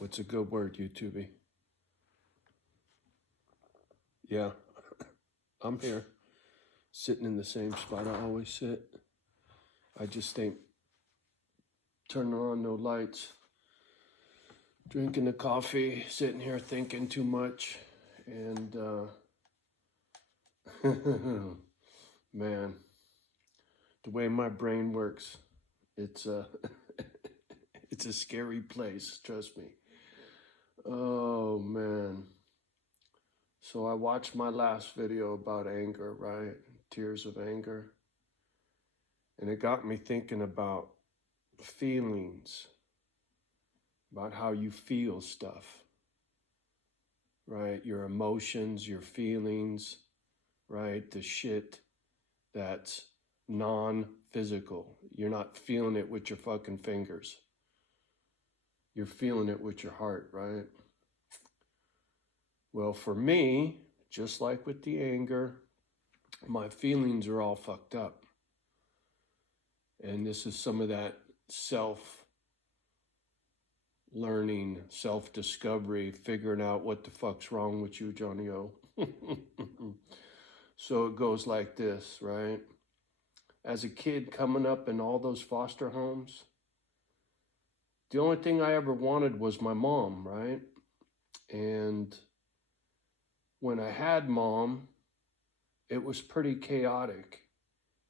What's a good word, YouTube? Yeah, I'm here, sitting in the same spot I always sit. I just ain't turning on no lights, drinking the coffee, sitting here thinking too much. And man, the way my brain works, it's it's a scary place, trust me. Oh man. So I watched my last video about anger, right? Tears of anger. And it got me thinking about feelings, about how you feel stuff, right? Your emotions, your feelings, right? The shit that's non-physical. You're not feeling it with your fucking fingers. You're feeling it with your heart, right? Well, for me, just like with the anger, my feelings are all fucked up. And this is some of that self-learning, self-discovery, figuring out what the fuck's wrong with you, Johnny O. So it goes like this, right? As a kid coming up in all those foster homes, the only thing I ever wanted was my mom, right? And when I had mom, it was pretty chaotic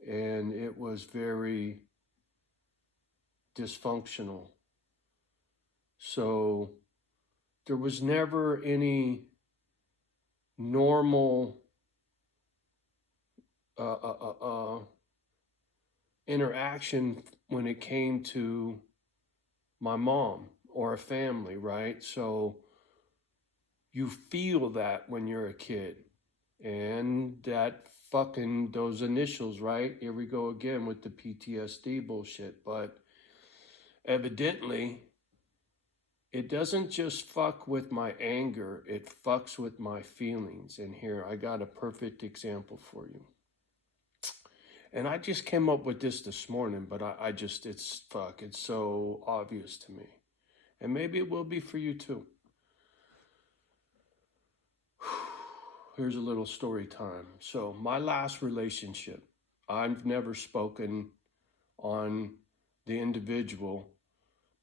and it was very dysfunctional. So there was never any normal interaction when it came to my mom or a family, right? So you feel that when you're a kid, and that fucking, those initials, right? Here we go again with the PTSD bullshit. But evidently, it doesn't just fuck with my anger, it fucks with my feelings. And here, I got a perfect example for you. And I just came up with this morning, but I just, it's so obvious to me. And maybe it will be for you too. Here's a little story time. So my last relationship, I've never spoken on the individual,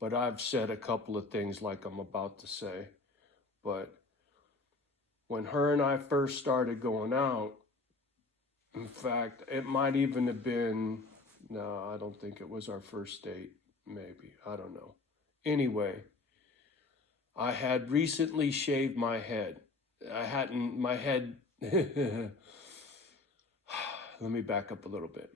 but I've said a couple of things like I'm about to say. But when her and I first started going out, in fact, it might even have been, no, I don't think it was our first date, maybe, I don't know. Anyway, I had recently shaved my head. I hadn't, my head, let me back up a little bit.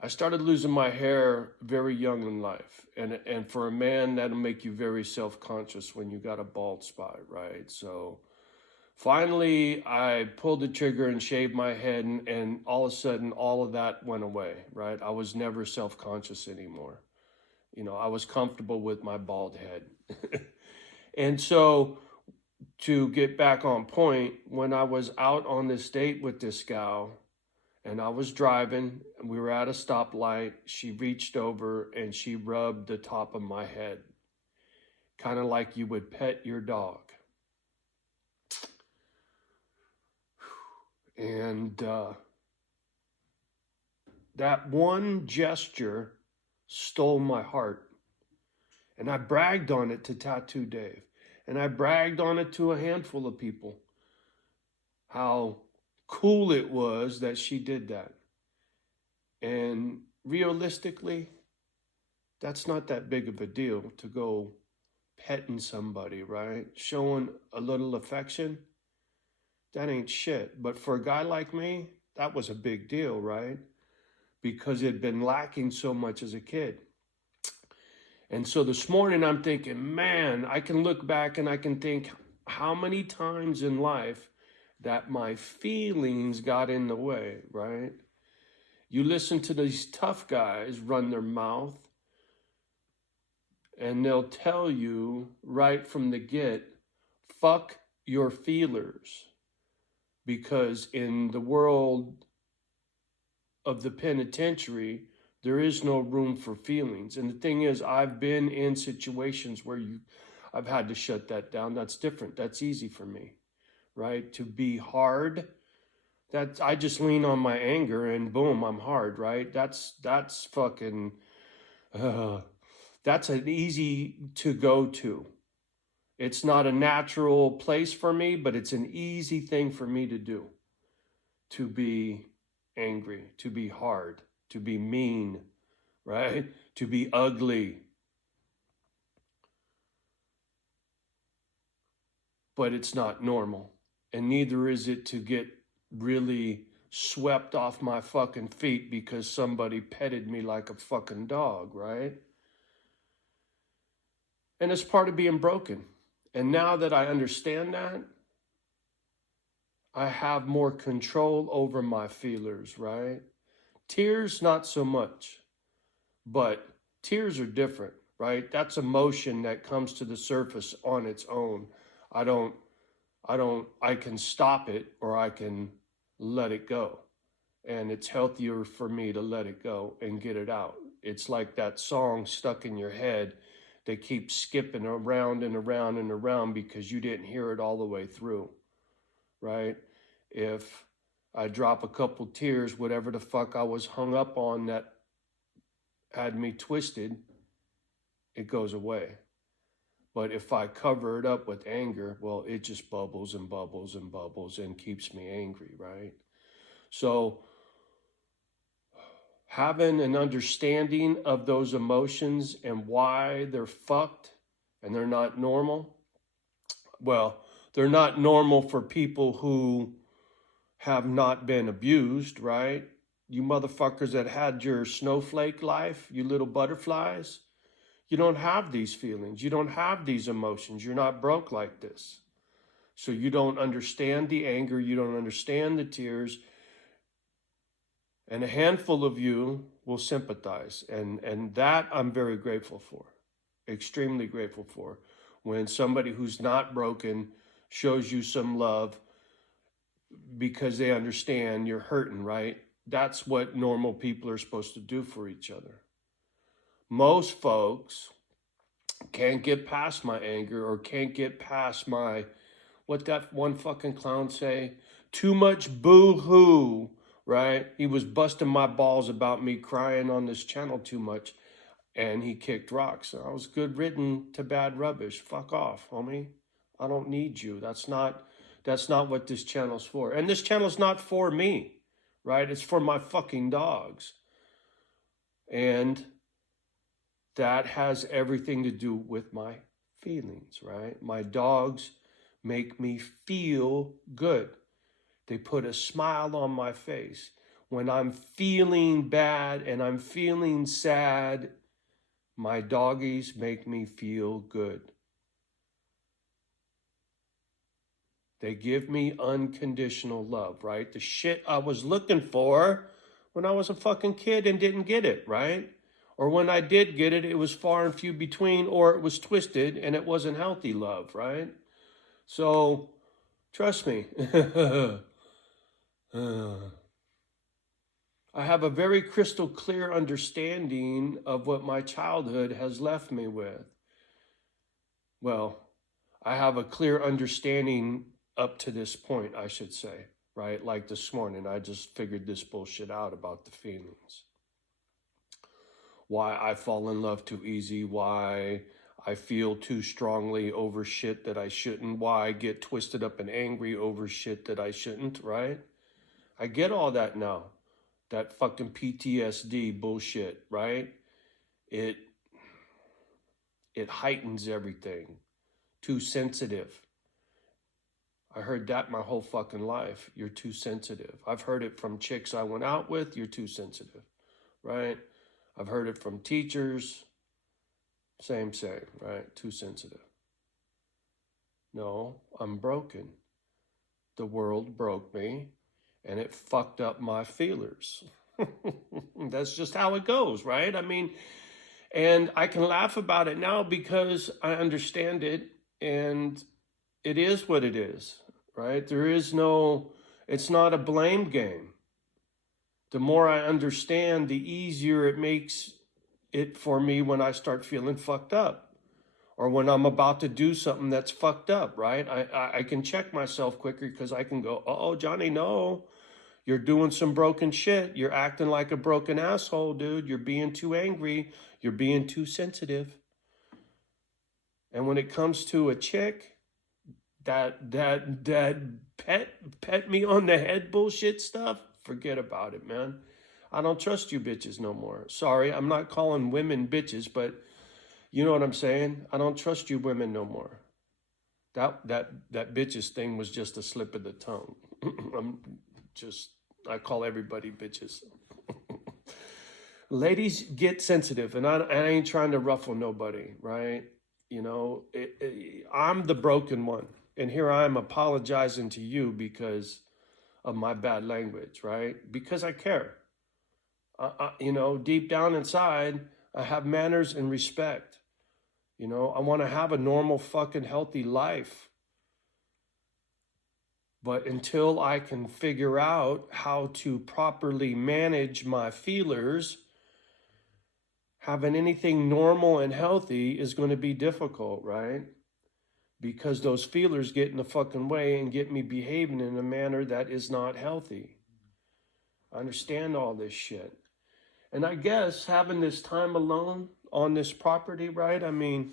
I started losing my hair very young in life. And for a man, that'll make you very self-conscious when you got a bald spot, right? So finally, I pulled the trigger and shaved my head, and all of a sudden, all of that went away, right? I was never self-conscious anymore. You know, I was comfortable with my bald head. And so to get back on point, when I was out on this date with this gal, and I was driving, and we were at a stoplight, she reached over and she rubbed the top of my head, kind of like you would pet your dog. And that one gesture stole my heart. And I bragged on it to Tattoo Dave. And I bragged on it to a handful of people. How cool it was that she did that. And realistically, that's not that big of a deal to go petting somebody, right? Showing a little affection, that ain't shit. But for a guy like me, that was a big deal, right? Because it had been lacking so much as a kid. And so this morning I'm thinking, man, I can look back and I can think how many times in life that my feelings got in the way, right? You listen to these tough guys run their mouth, and they'll tell you right from the get, fuck your feelers. Because in the world of the penitentiary, there is no room for feelings. And the thing is, I've been in situations where I've had to shut that down. That's different. That's easy for me, right? To be hard, that I just lean on my anger and boom, I'm hard, right? That's fucking that's an easy to go to. It's not a natural place for me, but it's an easy thing for me to do. To be angry, to be hard, to be mean, right? To be ugly. But it's not normal. And neither is it to get really swept off my fucking feet because somebody petted me like a fucking dog, right? And it's part of being broken. And now that I understand that, I have more control over my feelers, right? Tears, not so much, but tears are different, right? That's emotion that comes to the surface on its own. I don't, I can stop it or I can let it go. And it's healthier for me to let it go and get it out. It's like that song stuck in your head that keeps skipping around and around and around because you didn't hear it all the way through, right? If I drop a couple tears, whatever the fuck I was hung up on that had me twisted, it goes away. But if I cover it up with anger, well, it just bubbles and bubbles and bubbles and keeps me angry, right? So having an understanding of those emotions and why they're fucked and they're not normal, well, they're not normal for people who have not been abused, right? You motherfuckers that had your snowflake life, you little butterflies, you don't have these feelings. You don't have these emotions. You're not broke like this. So you don't understand the anger. You don't understand the tears. And a handful of you will sympathize. And that I'm very grateful for, extremely grateful for. When somebody who's not broken shows you some love because they understand you're hurting, right? That's what normal people are supposed to do for each other. Most folks can't get past my anger or can't get past my, what that one fucking clown say? Too much boo-hoo, right? He was busting my balls about me crying on this channel too much and he kicked rocks. I was good ridden to bad rubbish. Fuck off, homie. I don't need you. That's not what this channel's for. And this channel's not for me, right? It's for my fucking dogs. And that has everything to do with my feelings, right? My dogs make me feel good. They put a smile on my face. When I'm feeling bad and I'm feeling sad, my doggies make me feel good. They give me unconditional love, right? The shit I was looking for when I was a fucking kid and didn't get it, right? Or when I did get it, it was far and few between, or it was twisted and it wasn't healthy love, right? So, trust me. I have a very crystal clear understanding of what my childhood has left me with. Well, I have a clear understanding up to this point, I should say, right? Like this morning, I just figured this bullshit out about the feelings. Why I fall in love too easy, why I feel too strongly over shit that I shouldn't, why I get twisted up and angry over shit that I shouldn't, right? I get all that now. That fucking PTSD bullshit, right? It heightens everything. Too sensitive. I heard that my whole fucking life. You're too sensitive. I've heard it from chicks I went out with. You're too sensitive, right? I've heard it from teachers. Same, right? Too sensitive. No, I'm broken. The world broke me and it fucked up my feelers. That's just how it goes, right? I mean, and I can laugh about it now because I understand it and it is what it is, right? It's not a blame game. The more I understand, the easier it makes it for me when I start feeling fucked up or when I'm about to do something that's fucked up, right? I can check myself quicker because I can go, oh, Johnny, no, you're doing some broken shit. You're acting like a broken asshole, dude. You're being too angry. You're being too sensitive. And when it comes to a chick, that pet me on the head bullshit stuff, forget about it, man. I don't trust you bitches no more. Sorry, I'm not calling women bitches, but you know what I'm saying? I don't trust you women no more. That bitches thing was just a slip of the tongue. I call everybody bitches. Ladies, get sensitive, and I ain't trying to ruffle nobody, right? You know, I'm the broken one, and here I am apologizing to you because of my bad language, right? Because I care. You know, deep down inside, I have manners and respect. You know, I want to have a normal, fucking healthy life. But until I can figure out how to properly manage my feelers, having anything normal and healthy is going to be difficult, right? Because those feelers get in the fucking way and get me behaving in a manner that is not healthy. I understand all this shit. And I guess having this time alone on this property, right? I mean,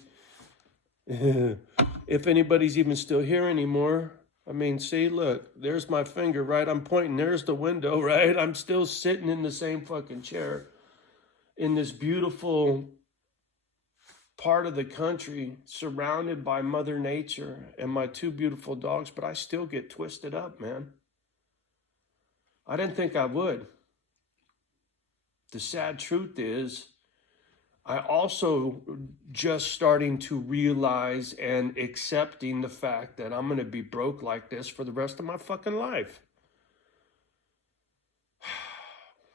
if anybody's even still here anymore, I mean, see, look, there's my finger, right? I'm pointing, there's the window, right? I'm still sitting in the same fucking chair in this beautiful part of the country, surrounded by Mother Nature and my two beautiful dogs, but I still get twisted up, man. I didn't think I would. The sad truth is, I also just starting to realize and accepting the fact that I'm going to be broke like this for the rest of my fucking life.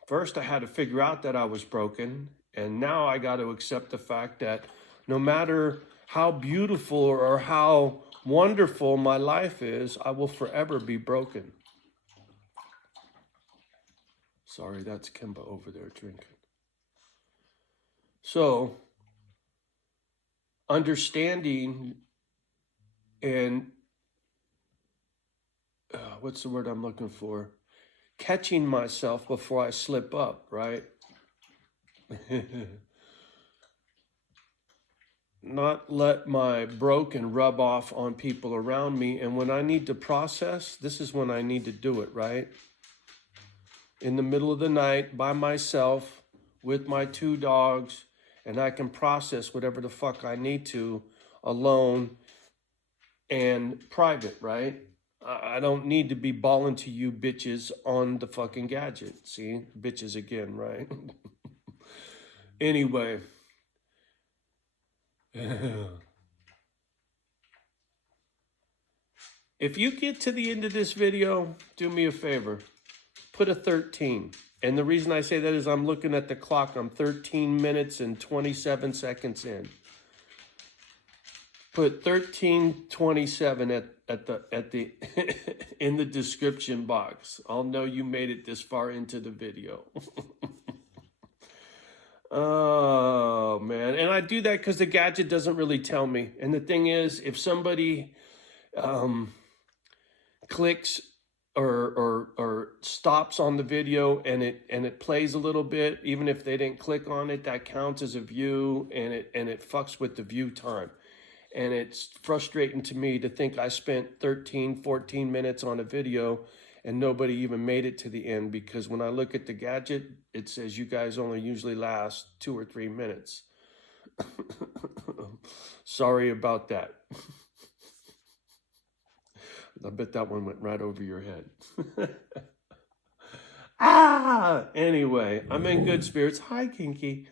First, I had to figure out that I was broken, and now I got to accept the fact that no matter how beautiful or how wonderful my life is, I will forever be broken. Sorry, that's Kimba over there drinking. So, understanding and what's the word I'm looking for? Catching myself before I slip up, right? Not let my broken rub off on people around me. And when I need to process, this is when I need to do it, right? In the middle of the night, by myself, with my two dogs, and I can process whatever the fuck I need to alone and private, right? I don't need to be bawling to you bitches on the fucking gadget. See? Bitches again, right? Anyway. If you get to the end of this video, do me a favor. Put a 13. And the reason I say that is I'm looking at the clock. I'm 13 minutes and 27 seconds in. Put 13:27 at the in the description box. I'll know you made it this far into the video. Oh man, and I do that because the gadget doesn't really tell me. And the thing is, if somebody clicks or stops on the video and it plays a little bit, even if they didn't click on it, that counts as a view, and it fucks with the view time. And it's frustrating to me to think I spent 13, 14 minutes on a video and nobody even made it to the end, because when I look at the gadget, it says you guys only usually last 2 or 3 minutes. Sorry about that. I bet that one went right over your head. Anyway, I'm in good spirits. Hi, Kinky.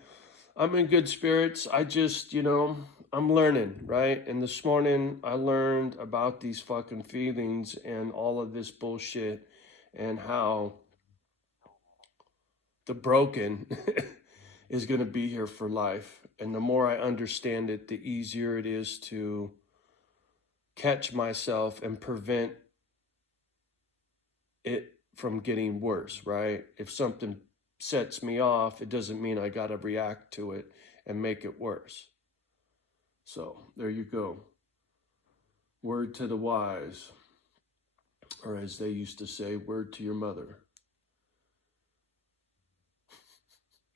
I'm in good spirits. I just, I'm learning, right? And this morning I learned about these fucking feelings and all of this bullshit, and how the broken is going to be here for life. And the more I understand it, the easier it is to catch myself and prevent it from getting worse, right? If something sets me off, it doesn't mean I got to react to it and make it worse. So there you go. Word to the wise, or as they used to say, word to your mother.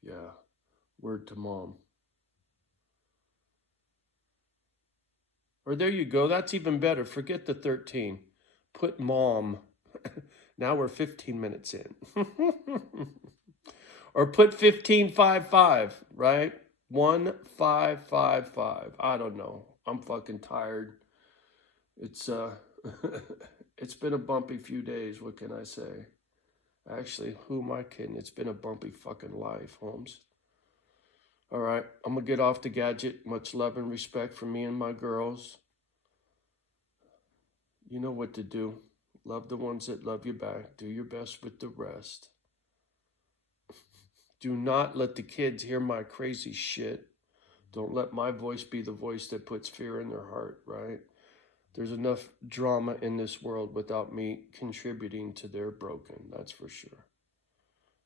Yeah, word to mom. Or there you go. That's even better. Forget the 13. Put mom. Now we're 15 minutes in. Or put 1555, right? 1555. I don't know. I'm fucking tired. It's it's been a bumpy few days. What can I say? Actually, who am I kidding? It's been a bumpy fucking life, Holmes. All right, I'm gonna get off the gadget. Much love and respect for me and my girls. You know what to do. Love the ones that love you back. Do your best with the rest. Do not let the kids hear my crazy shit. Don't let my voice be the voice that puts fear in their heart, right? There's enough drama in this world without me contributing to their broken, that's for sure.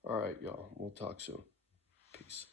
All right, y'all. We'll talk soon. Peace.